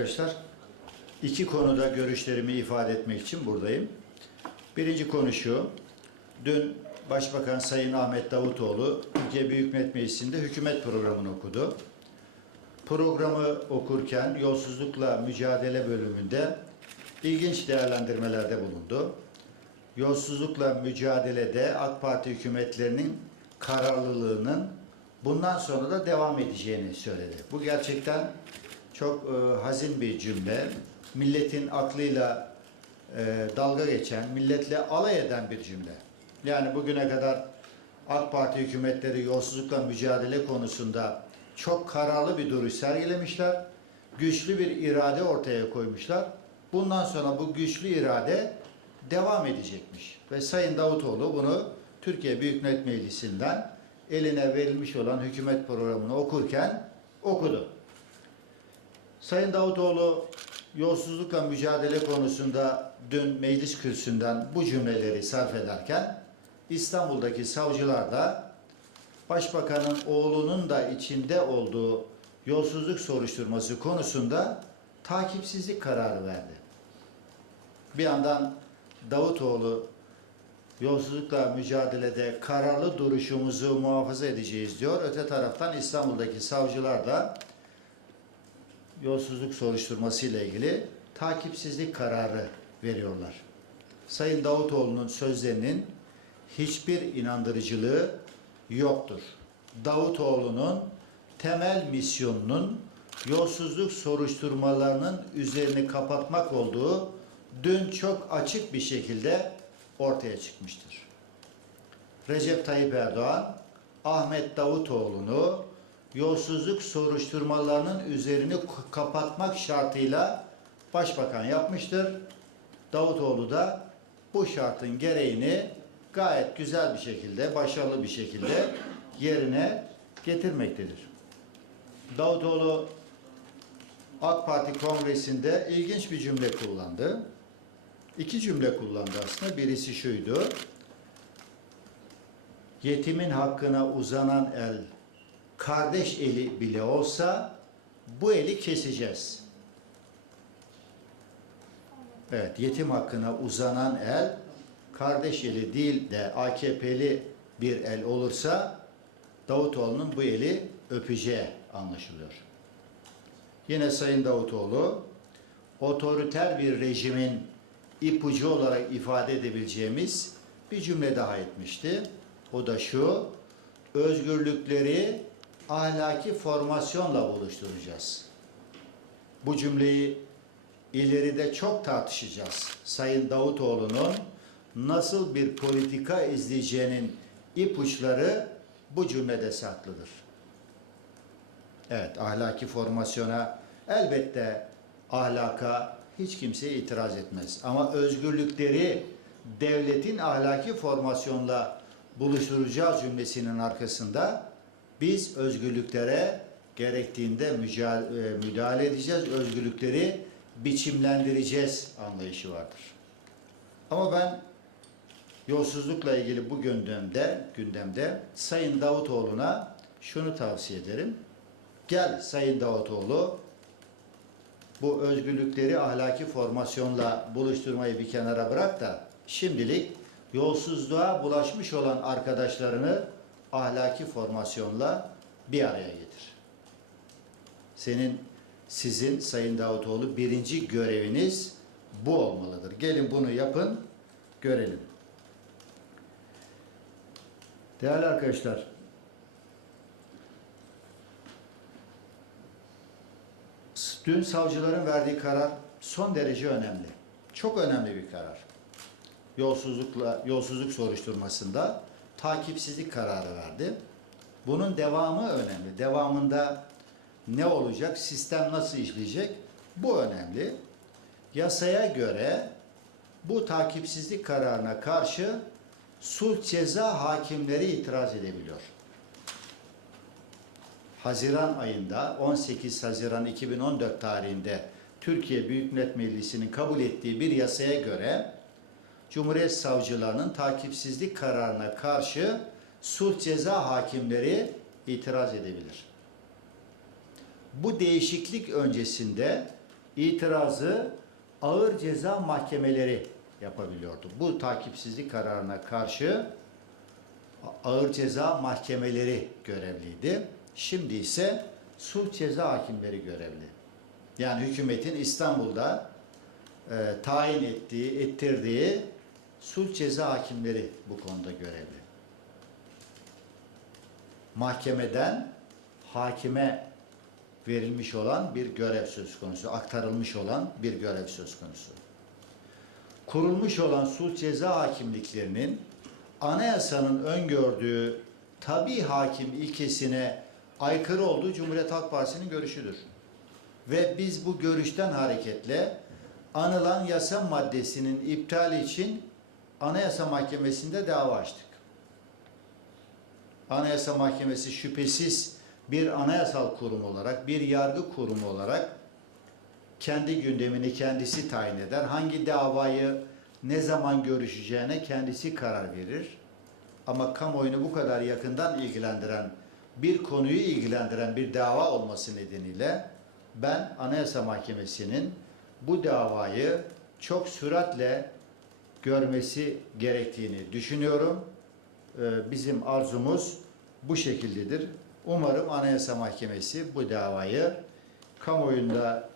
arkadaşlar. İki konuda görüşlerimi ifade etmek için buradayım. Birinci konu şu. Dün Başbakan Sayın Ahmet Davutoğlu Türkiye Büyük Millet Meclisi'nde hükümet programını okudu. Programı okurken yolsuzlukla mücadele bölümünde ilginç değerlendirmelerde bulundu. Yolsuzlukla mücadelede AK Parti hükümetlerinin kararlılığının bundan sonra da devam edeceğini söyledi. Bu gerçekten çok e, hazin bir cümle. Milletin aklıyla e, dalga geçen, milletle alay eden bir cümle. Yani bugüne kadar AK Parti hükümetleri yolsuzlukla mücadele konusunda çok kararlı bir duruş sergilemişler. Güçlü bir irade ortaya koymuşlar. Bundan sonra bu güçlü irade devam edecekmiş. Ve Sayın Davutoğlu bunu Türkiye Büyük Millet Meclisi'nden eline verilmiş olan hükümet programını okurken okudu. Sayın Davutoğlu yolsuzlukla mücadele konusunda dün meclis kürsüsünden bu cümleleri sarf ederken İstanbul'daki savcılar da Başbakanın oğlunun da içinde olduğu yolsuzluk soruşturması konusunda takipsizlik kararı verdi. Bir yandan Davutoğlu yolsuzlukla mücadelede kararlı duruşumuzu muhafaza edeceğiz diyor. Öte taraftan İstanbul'daki savcılar da yolsuzluk soruşturması ile ilgili takipsizlik kararı veriyorlar. Sayın Davutoğlu'nun sözlerinin hiçbir inandırıcılığı yoktur. Davutoğlu'nun temel misyonunun yolsuzluk soruşturmalarının üzerini kapatmak olduğu dün çok açık bir şekilde ortaya çıkmıştır. Recep Tayyip Erdoğan, Ahmet Davutoğlu'nu yolsuzluk soruşturmalarının üzerini kapatmak şartıyla başbakan yapmıştır. Davutoğlu da bu şartın gereğini gayet güzel bir şekilde, başarılı bir şekilde yerine getirmektedir. Davutoğlu AK Parti kongresinde ilginç bir cümle kullandı. İki cümle kullandı aslında. Birisi şuydu. Yetimin hakkına uzanan el kardeş eli bile olsa bu eli keseceğiz. Evet, yetim hakkına uzanan el kardeş eli değil de AKP'li bir el olursa Davutoğlu'nun bu eli öpeceği anlaşılıyor. Yine Sayın Davutoğlu otoriter bir rejimin ipucu olarak ifade edebileceğimiz bir cümle daha etmişti. O da şu, özgürlükleri ahlaki formasyonla buluşturacağız. Bu cümleyi ileride çok tartışacağız. Sayın Davutoğlu'nun nasıl bir politika izleyeceğinin ipuçları bu cümlede saklıdır. Evet, ahlaki formasyona elbette ahlaka hiç kimse itiraz etmez. Ama özgürlükleri devletin ahlaki formasyonla buluşturacağı cümlesinin arkasında biz özgürlüklere gerektiğinde e, müdahale edeceğiz, özgürlükleri biçimlendireceğiz anlayışı vardır. Ama ben yolsuzlukla ilgili bu gündemde, gündemde Sayın Davutoğlu'na şunu tavsiye ederim. Gel Sayın Davutoğlu, bu özgürlükleri ahlaki formasyonla buluşturmayı bir kenara bırak da şimdilik yolsuzluğa bulaşmış olan arkadaşlarını ahlaki formasyonla bir araya getir. Senin, sizin Sayın Davutoğlu birinci göreviniz bu olmalıdır. Gelin bunu yapın, görelim. Değerli arkadaşlar, dün savcıların verdiği karar son derece önemli. Çok önemli bir karar. Yolsuzlukla yolsuzluk soruşturmasında takipsizlik kararı verdi. Bunun devamı önemli. Devamında ne olacak? Sistem nasıl işleyecek? Bu önemli. Yasaya göre bu takipsizlik kararına karşı sulh ceza hakimleri itiraz edebiliyor. Haziran ayında 18 Haziran 2014 tarihinde Türkiye Büyük Millet Meclisi'nin kabul ettiği bir yasaya göre Cumhuriyet savcılarının takipsizlik kararına karşı sulh ceza hakimleri itiraz edebilir. Bu değişiklik öncesinde itirazı ağır ceza mahkemeleri yapabiliyordu. Bu takipsizlik kararına karşı ağır ceza mahkemeleri görevliydi. Şimdi ise sulh ceza hakimleri görevli. Yani hükümetin İstanbul'da e, tayin ettiği, ettirdiği sulh ceza hakimleri bu konuda görevli. Mahkemeden hakime verilmiş olan bir görev söz konusu, aktarılmış olan bir görev söz konusu. Kurulmuş olan sulh ceza hakimliklerinin anayasanın öngördüğü tabi hakim ilkesine aykırı olduğu Cumhuriyet Halk Partisi'nin görüşüdür. Ve biz bu görüşten hareketle anılan yasa maddesinin iptali için Anayasa Mahkemesi'nde dava açtık. Anayasa Mahkemesi şüphesiz bir anayasal kurum olarak, bir yargı kurumu olarak kendi gündemini kendisi tayin eder. Hangi davayı ne zaman görüşeceğine kendisi karar verir. Ama kamuoyunu bu kadar yakından ilgilendiren, bir konuyu ilgilendiren bir dava olması nedeniyle ben Anayasa Mahkemesi'nin bu davayı çok süratle görmesi gerektiğini düşünüyorum. Ee, Bizim arzumuz bu şekildedir. Umarım Anayasa Mahkemesi bu davayı kamuoyunda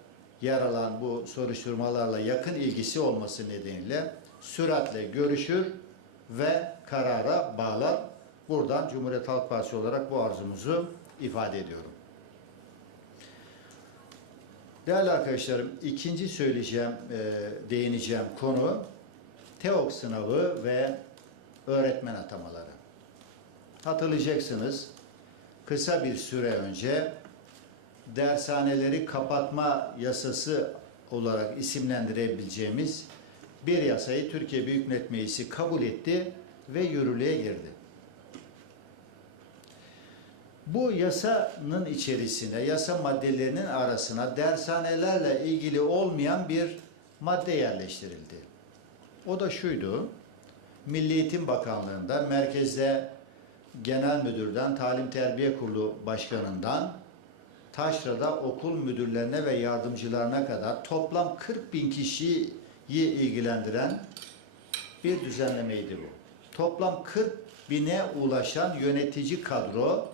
yer alan bu soruşturmalarla yakın ilgisi olması nedeniyle süratle görüşür ve karara bağlar. Buradan Cumhuriyet Halk Partisi olarak bu arzumuzu ifade ediyorum. Değerli arkadaşlarım, ikinci söyleyeceğim, e, değineceğim konu TEOK sınavı ve öğretmen atamaları. Hatırlayacaksınız, kısa bir süre önce dershaneleri kapatma yasası olarak isimlendirebileceğimiz bir yasayı Türkiye Büyük Millet Meclisi kabul etti ve yürürlüğe girdi. Bu yasanın içerisine, yasa maddelerinin arasına dershanelerle ilgili olmayan bir madde yerleştirildi. O da şuydu, Milli Eğitim Bakanlığı'nda merkezde genel müdürden, Talim Terbiye Kurulu Başkanı'ndan Taşra'da okul müdürlerine ve yardımcılarına kadar toplam 40 bin kişiyi ilgilendiren bir düzenlemeydi bu. Toplam 40 bine ulaşan yönetici kadro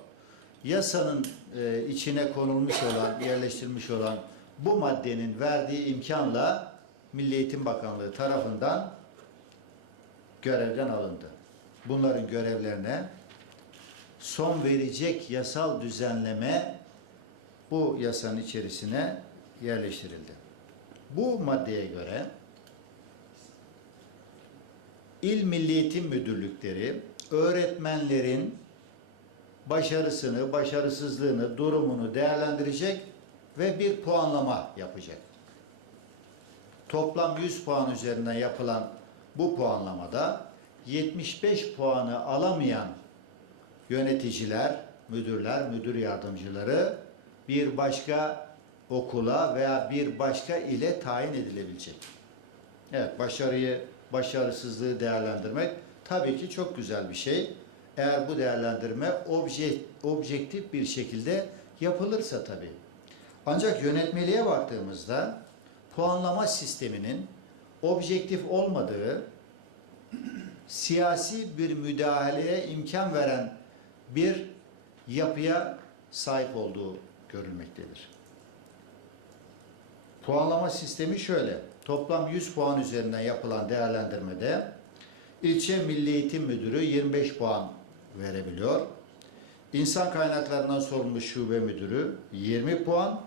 yasanın e, içine konulmuş olan, yerleştirilmiş olan bu maddenin verdiği imkanla Milli Eğitim Bakanlığı tarafından görevden alındı. Bunların görevlerine son verecek yasal düzenleme bu yasanın içerisine yerleştirildi. Bu maddeye göre İl Milli Eğitim Müdürlükleri öğretmenlerin başarısını, başarısızlığını, durumunu değerlendirecek ve bir puanlama yapacak. Toplam 100 puan üzerinden yapılan bu puanlamada 75 puanı alamayan yöneticiler, müdürler, müdür yardımcıları bir başka okula veya bir başka ile tayin edilebilecek. Evet, başarıyı, başarısızlığı değerlendirmek tabii ki çok güzel bir şey. Eğer bu değerlendirme obje, objektif bir şekilde yapılırsa tabii. Ancak yönetmeliğe baktığımızda puanlama sisteminin objektif olmadığı, siyasi bir müdahaleye imkan veren bir yapıya sahip olduğu görülmektedir. Puanlama sistemi şöyle. Toplam 100 puan üzerinden yapılan değerlendirmede ilçe Milli Eğitim Müdürü 25 puan verebiliyor. İnsan kaynaklarından sorumlu şube müdürü 20 puan.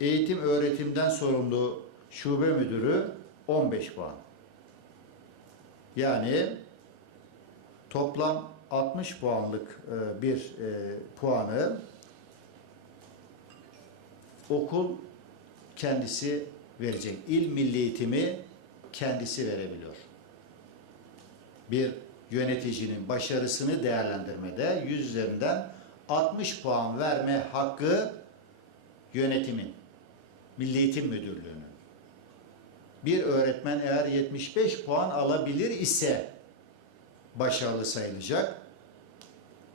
Eğitim öğretimden sorumlu şube müdürü 15 puan. Yani toplam 60 puanlık e, bir e, puanı okul kendisi verecek. İl milli eğitimi kendisi verebiliyor. Bir yöneticinin başarısını değerlendirmede 100 üzerinden 60 puan verme hakkı yönetimin, Milli Eğitim Müdürlüğü'nün. Bir öğretmen eğer 75 puan alabilir ise başarılı sayılacak.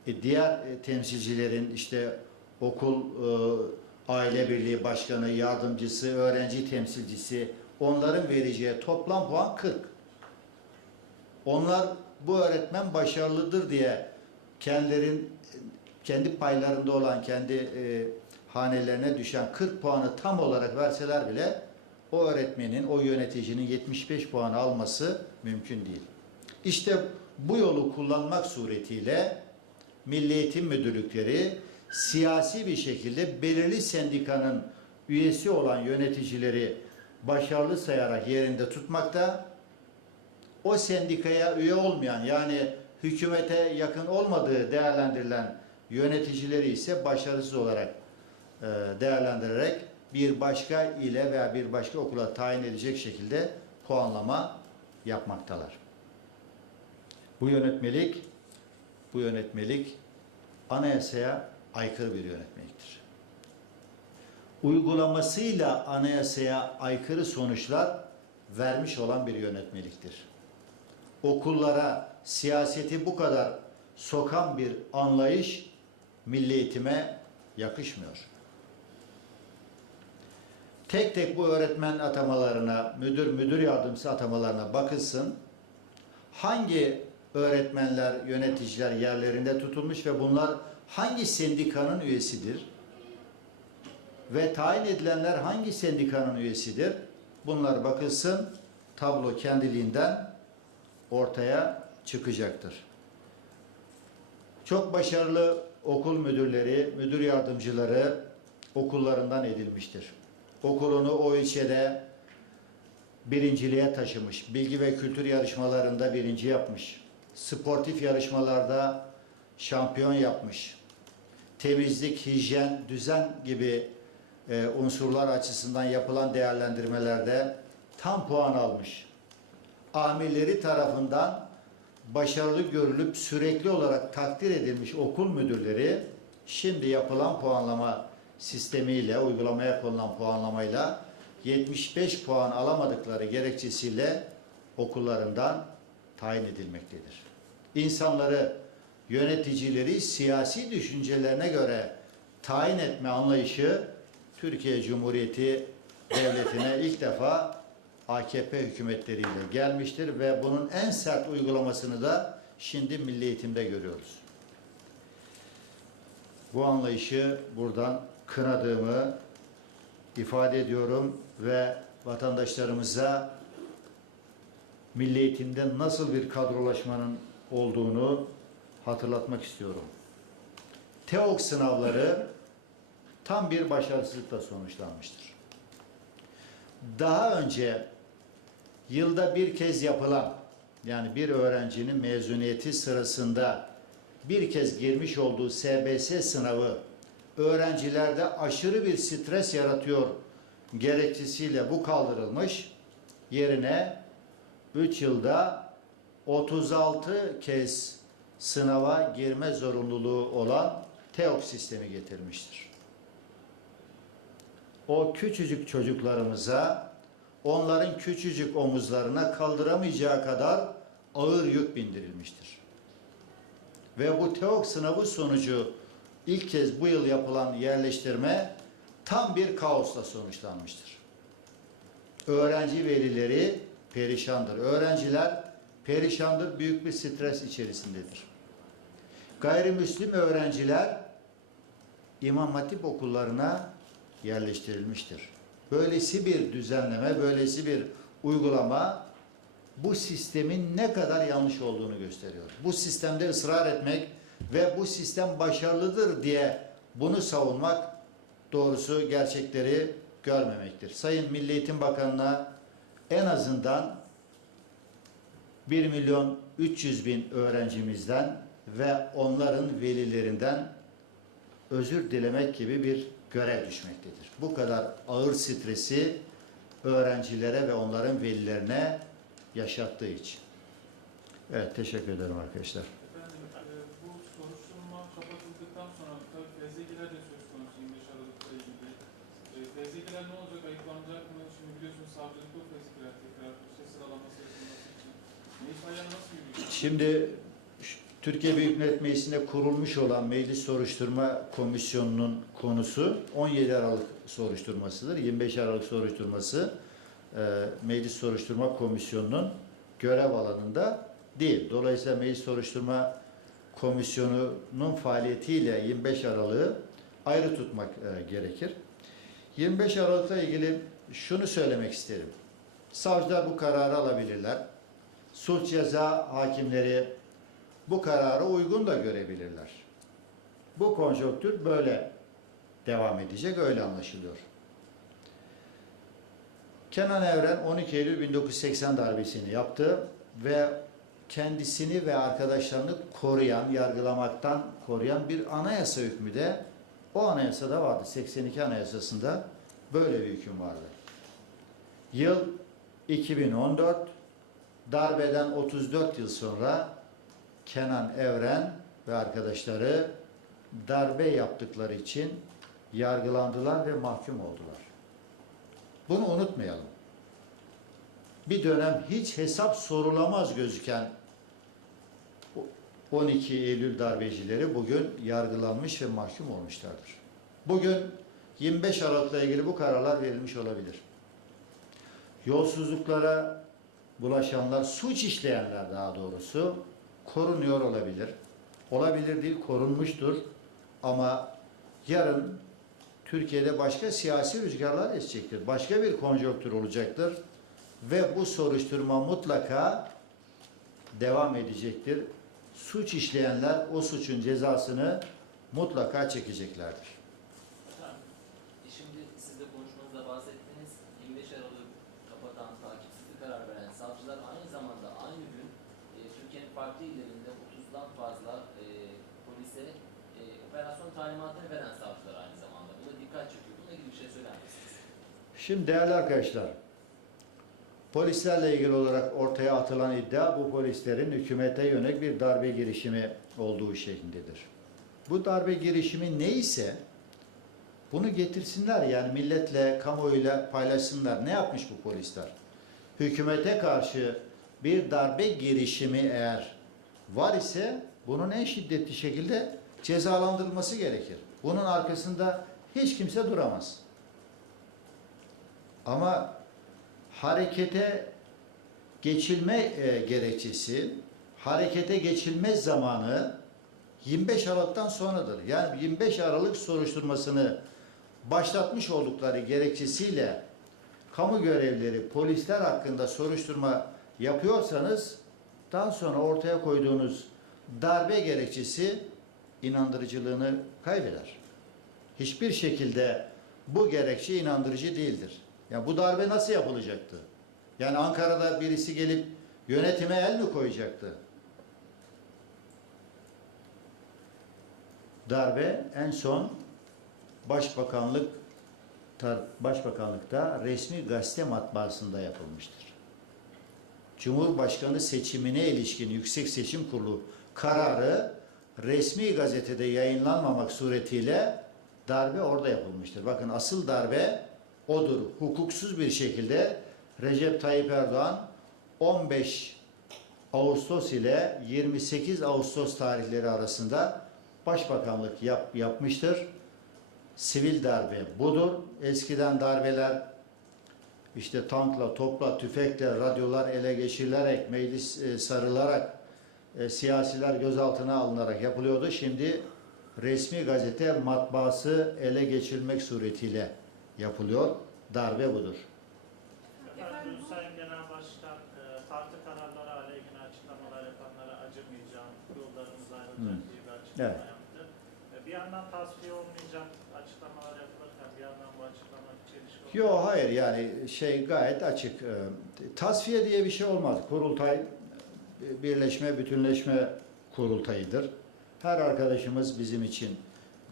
E diğer e, temsilcilerin işte okul e, aile birliği başkanı, yardımcısı, öğrenci temsilcisi onların vereceği toplam puan 40. Onlar bu öğretmen başarılıdır diye kendilerin kendi paylarında olan kendi e, hanelerine düşen 40 puanı tam olarak verseler bile o öğretmenin, o yöneticinin 75 puan alması mümkün değil. İşte bu yolu kullanmak suretiyle Milli Eğitim Müdürlükleri siyasi bir şekilde belirli sendikanın üyesi olan yöneticileri başarılı sayarak yerinde tutmakta, o sendikaya üye olmayan yani hükümete yakın olmadığı değerlendirilen yöneticileri ise başarısız olarak e, değerlendirerek bir başka ile veya bir başka okula tayin edecek şekilde puanlama yapmaktalar. Bu yönetmelik bu yönetmelik anayasaya aykırı bir yönetmeliktir. Uygulamasıyla anayasaya aykırı sonuçlar vermiş olan bir yönetmeliktir. Okullara siyaseti bu kadar sokan bir anlayış milli eğitime yakışmıyor. Tek tek bu öğretmen atamalarına, müdür müdür yardımcısı atamalarına bakılsın. Hangi öğretmenler, yöneticiler yerlerinde tutulmuş ve bunlar hangi sendikanın üyesidir? Ve tayin edilenler hangi sendikanın üyesidir? Bunlar bakılsın, tablo kendiliğinden ortaya çıkacaktır. Çok başarılı okul müdürleri, müdür yardımcıları okullarından edilmiştir. Okulunu o ilçede birinciliğe taşımış. Bilgi ve kültür yarışmalarında birinci yapmış. Sportif yarışmalarda şampiyon yapmış. Temizlik, hijyen, düzen gibi e, unsurlar açısından yapılan değerlendirmelerde tam puan almış. Amirleri tarafından başarılı görülüp sürekli olarak takdir edilmiş okul müdürleri şimdi yapılan puanlama sistemiyle, uygulamaya konulan puanlamayla 75 puan alamadıkları gerekçesiyle okullarından tayin edilmektedir. İnsanları, yöneticileri siyasi düşüncelerine göre tayin etme anlayışı Türkiye Cumhuriyeti Devleti'ne ilk defa AKP hükümetleriyle gelmiştir ve bunun en sert uygulamasını da şimdi milli eğitimde görüyoruz. Bu anlayışı buradan kınadığımı ifade ediyorum ve vatandaşlarımıza milli eğitimde nasıl bir kadrolaşmanın olduğunu hatırlatmak istiyorum. TEOK sınavları tam bir başarısızlıkla sonuçlanmıştır. Daha önce yılda bir kez yapılan yani bir öğrencinin mezuniyeti sırasında bir kez girmiş olduğu SBS sınavı öğrencilerde aşırı bir stres yaratıyor gerekçesiyle bu kaldırılmış. Yerine 3 yılda 36 kez sınava girme zorunluluğu olan TEOK sistemi getirmiştir. O küçücük çocuklarımıza onların küçücük omuzlarına kaldıramayacağı kadar ağır yük bindirilmiştir. Ve bu TEOK sınavı sonucu ilk kez bu yıl yapılan yerleştirme tam bir kaosla sonuçlanmıştır. Öğrenci velileri perişandır. Öğrenciler perişandır, büyük bir stres içerisindedir. Gayrimüslim öğrenciler İmam Hatip okullarına yerleştirilmiştir. Böylesi bir düzenleme, böylesi bir uygulama bu sistemin ne kadar yanlış olduğunu gösteriyor. Bu sistemde ısrar etmek ve bu sistem başarılıdır diye bunu savunmak doğrusu gerçekleri görmemektir. Sayın Milli Eğitim Bakanı'na en azından 1 milyon 300 bin öğrencimizden ve onların velilerinden özür dilemek gibi bir görev düşmektedir. Bu kadar ağır stresi öğrencilere ve onların velilerine yaşattığı için. Evet, teşekkür ederim arkadaşlar. Efendim, e, bu soruşturma kapatıldıktan sonra tabii fezlekeler de söz konusu 25 Aralık'la ilgili. E, fezlekeler ne olacak, ayıklanacak mı? Şimdi biliyorsunuz savcılık bu fezlekeler tekrar işte sıralaması yapılması için. Meclis ayağına nasıl yürüyecek? Şimdi Türkiye Büyük Millet Meclisi'nde kurulmuş olan Meclis Soruşturma Komisyonu'nun konusu 17 Aralık soruşturmasıdır. 25 Aralık soruşturması e, Meclis Soruşturma Komisyonu'nun görev alanında değil. Dolayısıyla Meclis Soruşturma Komisyonu'nun faaliyetiyle 25 Aralık'ı ayrı tutmak e, gerekir. 25 Aralık'la ilgili şunu söylemek isterim. Savcılar bu kararı alabilirler. Suç ceza hakimleri bu kararı uygun da görebilirler. Bu konjonktür böyle devam edecek, öyle anlaşılıyor. Kenan Evren 12 Eylül 1980 darbesini yaptı ve kendisini ve arkadaşlarını koruyan, yargılamaktan koruyan bir anayasa hükmü de o anayasada vardı. 82 anayasasında böyle bir hüküm vardı. Yıl 2014, darbeden 34 yıl sonra Kenan Evren ve arkadaşları darbe yaptıkları için yargılandılar ve mahkum oldular. Bunu unutmayalım. Bir dönem hiç hesap sorulamaz gözüken 12 Eylül darbecileri bugün yargılanmış ve mahkum olmuşlardır. Bugün 25 Aralık'la ilgili bu kararlar verilmiş olabilir. Yolsuzluklara bulaşanlar, suç işleyenler daha doğrusu korunuyor olabilir. Olabilir değil, korunmuştur. Ama yarın Türkiye'de başka siyasi rüzgarlar esecektir. Başka bir konjonktür olacaktır. Ve bu soruşturma mutlaka devam edecektir. Suç işleyenler o suçun cezasını mutlaka çekeceklerdir. Efendim, e şimdi siz de konuşmanızda bahsettiniz. 25 Aralık kapatan, takipsizlik karar veren savcılar aynı zamanda aynı gün e, Türkiye'nin farklı illerinde 30'dan fazla e, polise e, operasyon talimatını veren savcılar aynı zamanda. Bu da dikkat çekiyor. Bununla ilgili bir şey söyler misiniz? Şimdi değerli arkadaşlar, polislerle ilgili olarak ortaya atılan iddia bu polislerin hükümete yönelik bir darbe girişimi olduğu şeklindedir. Bu darbe girişimi neyse bunu getirsinler yani milletle, kamuoyuyla paylaşsınlar. Ne yapmış bu polisler? Hükümete karşı bir darbe girişimi eğer var ise bunun en şiddetli şekilde cezalandırılması gerekir. Bunun arkasında hiç kimse duramaz. Ama harekete geçilme e, gerekçesi, harekete geçilme zamanı 25 Aralık'tan sonradır. Yani 25 Aralık soruşturmasını başlatmış oldukları gerekçesiyle kamu görevlileri, polisler hakkında soruşturma yapıyorsanız daha sonra ortaya koyduğunuz darbe gerekçesi inandırıcılığını kaybeder. Hiçbir şekilde bu gerekçe inandırıcı değildir. Ya bu darbe nasıl yapılacaktı? Yani Ankara'da birisi gelip yönetime el mi koyacaktı? Darbe en son Başbakanlık Başbakanlıkta resmi gazete matbaasında yapılmıştır. Cumhurbaşkanı seçimine ilişkin Yüksek Seçim Kurulu kararı resmi gazetede yayınlanmamak suretiyle darbe orada yapılmıştır. Bakın asıl darbe odur. Hukuksuz bir şekilde Recep Tayyip Erdoğan 15 Ağustos ile 28 Ağustos tarihleri arasında başbakanlık yap, yapmıştır. Sivil darbe budur. Eskiden darbeler işte tankla, topla, tüfekle, radyolar ele geçirilerek, meclis e, sarılarak, e, siyasiler gözaltına alınarak yapılıyordu. Şimdi resmi gazete matbaası ele geçirmek suretiyle yapılıyor. Darbe budur. Efendim, Sayın Genel Başkan e, parti kararları aleyhine açıklamalar yapanlara acımayacağım, yollarımız ayrılacak diye bir açıklama Evet. yaptı. E, bir yandan tasfiye olmayacak açıklamalar yapılırken bir yandan bu açıklama çelişki olacak. Yo hayır yani şey gayet açık. Ee, Tasfiye diye bir şey olmaz. Kurultay e, birleşme, bütünleşme kurultayıdır. Her arkadaşımız bizim için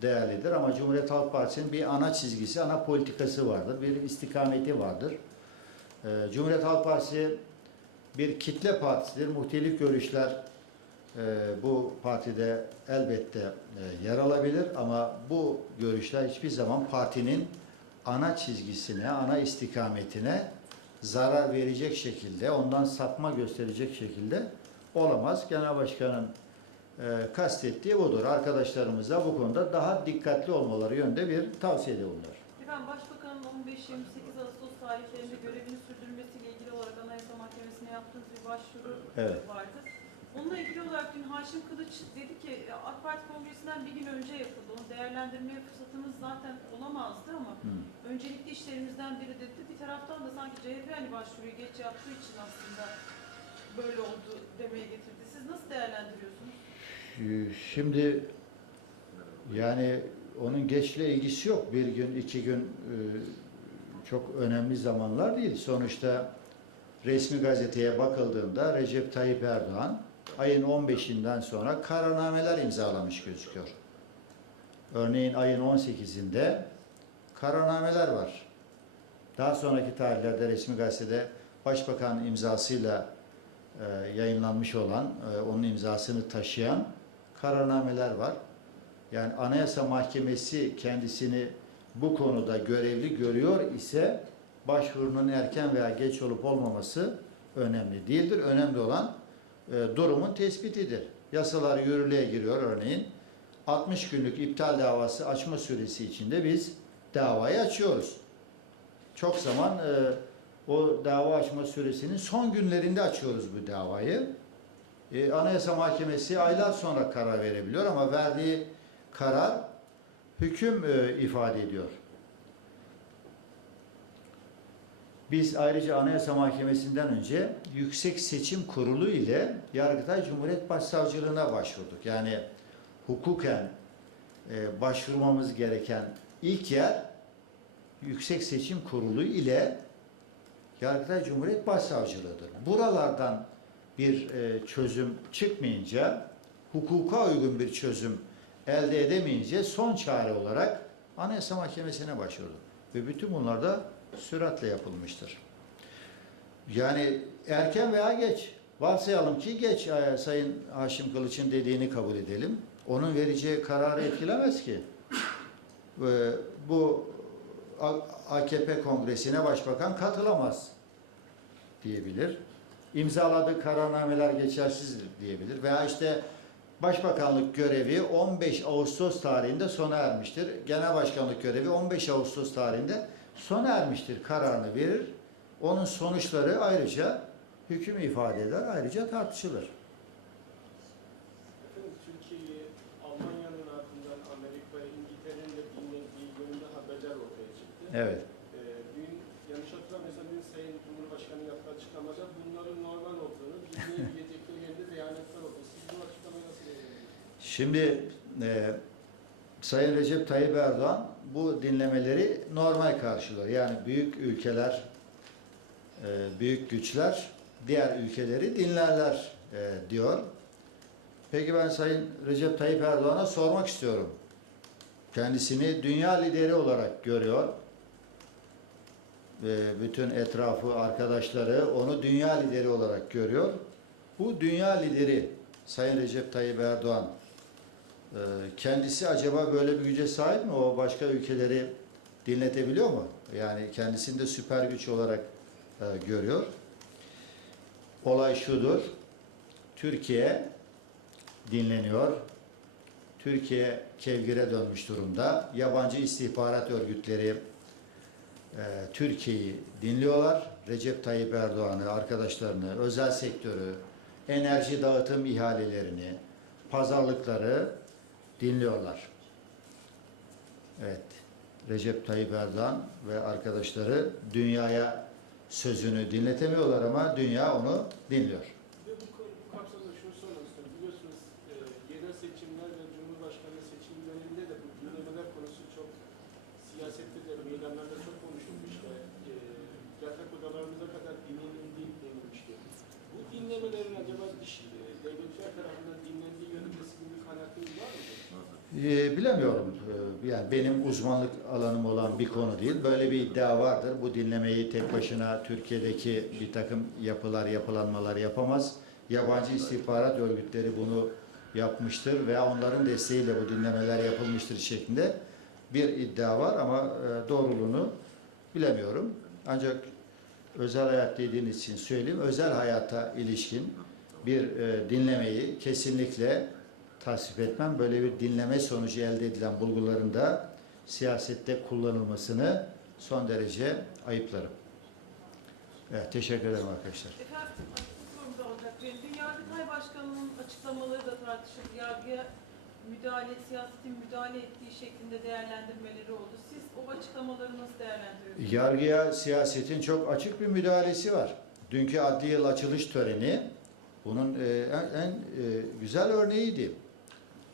değerlidir ama Cumhuriyet Halk Partisi'nin bir ana çizgisi, ana politikası vardır. Bir istikameti vardır. Ee, Cumhuriyet Halk Partisi bir kitle partisidir. Muhtelif görüşler e, bu partide elbette e, yer alabilir ama bu görüşler hiçbir zaman partinin ana çizgisine, ana istikametine zarar verecek şekilde, ondan sapma gösterecek şekilde olamaz. Genel Başkanım e, kastettiği budur. Arkadaşlarımıza bu konuda daha dikkatli olmaları yönünde bir tavsiyede bulunur. Efendim Başbakanın 15-28 Ağustos tarihlerinde görevini sürdürmesiyle ilgili olarak Anayasa Mahkemesi'ne yaptığınız bir başvuru Evet. vardı. Onunla ilgili olarak dün Haşim Kılıç dedi ki "E, AK Parti Kongresi'nden bir gün önce yapıldı. Onu değerlendirmeye fırsatımız zaten olamazdı ama Hı. öncelikli işlerimizden biri dedi. Bir taraftan da sanki CHP hani başvuruyu geç yaptığı için aslında böyle oldu demeye getirdi. Siz nasıl değerlendiriyorsunuz? Ee, Şimdi yani onun geçle ilgisi yok. Bir gün, iki gün e, çok önemli zamanlar değil. Sonuçta resmi gazeteye bakıldığında Recep Tayyip Erdoğan ayın 15'inden sonra kararnameler imzalamış gözüküyor. Örneğin ayın 18'inde kararnameler var. Daha sonraki tarihlerde resmi gazetede Başbakan imzasıyla e, yayınlanmış olan, e, onun imzasını taşıyan kararnameler var. Yani Anayasa Mahkemesi kendisini bu konuda görevli görüyor ise başvurunun erken veya geç olup olmaması önemli değildir. Önemli olan e, durumun tespitidir. Yasalar yürürlüğe giriyor örneğin. 60 günlük iptal davası açma süresi içinde biz davayı açıyoruz. Çok zaman e, o dava açma süresinin son günlerinde açıyoruz bu davayı. E, Anayasa Mahkemesi aylar sonra karar verebiliyor ama verdiği karar hüküm e, ifade ediyor. Biz ayrıca Anayasa Mahkemesi'nden önce Yüksek Seçim Kurulu ile Yargıtay Cumhuriyet Başsavcılığına başvurduk. Yani hukuken e, başvurmamız gereken ilk yer Yüksek Seçim Kurulu ile Yargıtay Cumhuriyet Başsavcılığıdır. Buralardan bir e, çözüm çıkmayınca, hukuka uygun bir çözüm elde edemeyince son çare olarak Anayasa Mahkemesi'ne başvurdu. Ve bütün bunlar da süratle yapılmıştır. Yani erken veya geç. Varsayalım ki geç e, Sayın Haşim Kılıç'ın dediğini kabul edelim. Onun vereceği kararı etkilemez ki. Ve bu AKP kongresine başbakan katılamaz diyebilir. İmzaladığı kararnameler geçersizdir diyebilir. Veya işte başbakanlık görevi 15 Ağustos tarihinde sona ermiştir. Genel başkanlık görevi 15 Ağustos tarihinde sona ermiştir kararını verir. Onun sonuçları ayrıca hüküm ifade eder, ayrıca tartışılır. Efendim Türkiye'yi Almanya'nın ardından Amerika ve İngiltere'nin de dinlediği yönünde haberler ortaya çıktı. Evet. Ee, dün yanlış hatırlamıyorsam dün Sayın Cumhurbaşkanı yaptığı açıklamada bunların normal olduğunu? Şimdi e, Sayın Recep Tayyip Erdoğan bu dinlemeleri normal karşılıyor. Yani büyük ülkeler, e, büyük güçler diğer ülkeleri dinlerler e, diyor. Peki ben Sayın Recep Tayyip Erdoğan'a sormak istiyorum. Kendisini dünya lideri olarak görüyor. Bütün etrafı, arkadaşları onu dünya lideri olarak görüyor. Bu dünya lideri Sayın Recep Tayyip Erdoğan ee, Kendisi acaba böyle bir güce sahip mi? O başka ülkeleri dinletebiliyor mu? Yani kendisini de süper güç olarak e, görüyor. Olay şudur. Türkiye dinleniyor. Türkiye kevgire dönmüş durumda. Yabancı istihbarat örgütleri e, Türkiye'yi dinliyorlar. Recep Tayyip Erdoğan'ı, arkadaşlarını, özel sektörü, enerji dağıtım ihalelerini, pazarlıkları dinliyorlar. Evet. Recep Tayyip Erdoğan ve arkadaşları dünyaya sözünü dinletemiyorlar ama dünya onu dinliyor. Ve bu, konu- bu kapsamda şunu sormak istiyorum. Biliyorsunuz e, yerel seçimler ve Cumhurbaşkanlığı seçimlerinde de bu dinlemeler konusu çok siyasette de meydanlarda çok konuşulmuştu. E, yatak odalarımıza kadar dinlenildi denilmişti. Bu dinlemelerin acaba dış e, devletler tarafından dinlendiği yönünde sizin bir kanaatiniz var mı? Ee, bilemiyorum. Ee, yani benim uzmanlık alanım olan bir konu değil. Böyle bir iddia vardır. Bu dinlemeyi tek başına Türkiye'deki bir takım yapılar, yapılanmalar yapamaz. Yabancı istihbarat örgütleri bunu yapmıştır veya onların desteğiyle bu dinlemeler yapılmıştır şeklinde bir iddia var ama e, doğruluğunu bilemiyorum. Ancak özel hayat dediğiniz için söyleyeyim. Özel hayata ilişkin bir e, dinlemeyi kesinlikle tasvip etmem. Böyle bir dinleme sonucu elde edilen bulguların da siyasette kullanılmasını son derece ayıplarım. Evet, teşekkür ederim arkadaşlar. Efendim, açık sorum da olacak benim. Yargıtay Başkanı'nın açıklamaları da tartışıldı. Yargıya müdahale, siyasetin müdahale ettiği şeklinde değerlendirmeleri oldu. Siz o açıklamaları nasıl değerlendiriyorsunuz? Yargıya siyasetin çok açık bir müdahalesi var. Dünkü adli yıl açılış töreni bunun e, en, en, e, güzel örneğiydi.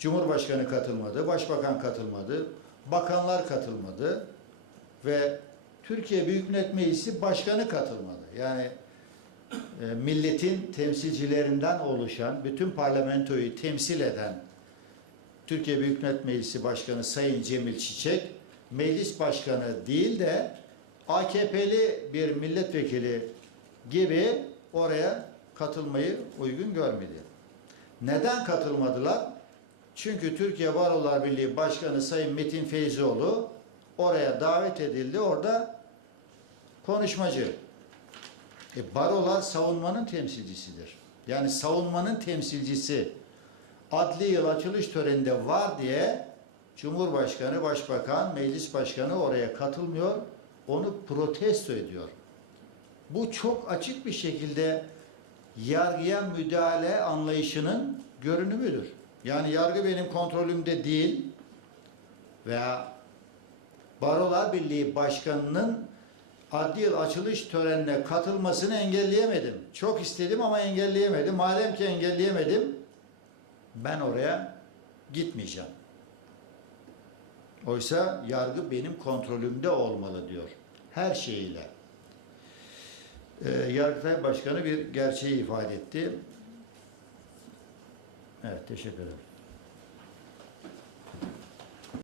Cumhurbaşkanı katılmadı, başbakan katılmadı, bakanlar katılmadı ve Türkiye Büyük Millet Meclisi Başkanı katılmadı. Yani e, milletin temsilcilerinden oluşan, bütün parlamentoyu temsil eden Türkiye Büyük Millet Meclisi Başkanı Sayın Cemil Çiçek, meclis başkanı değil de AKP'li bir milletvekili gibi oraya katılmayı uygun görmedi. Neden katılmadılar? Çünkü Türkiye Barolar Birliği Başkanı Sayın Metin Feyzioğlu oraya davet edildi. Orada konuşmacı. E, barolar savunmanın temsilcisidir. Yani savunmanın temsilcisi adli yıl açılış töreninde var diye Cumhurbaşkanı, Başbakan, Meclis Başkanı oraya katılmıyor. Onu protesto ediyor. Bu çok açık bir şekilde yargıya müdahale anlayışının görünümüdür. Yani yargı benim kontrolümde değil veya Barolar Birliği Başkanı'nın adli yıl açılış törenine katılmasını engelleyemedim. Çok istedim ama engelleyemedim. Madem ki engelleyemedim, ben oraya gitmeyeceğim. Oysa yargı benim kontrolümde olmalı diyor. Her şeyiyle. Ee, Yargıtay Başkanı bir gerçeği ifade etti. Evet, teşekkür ederim.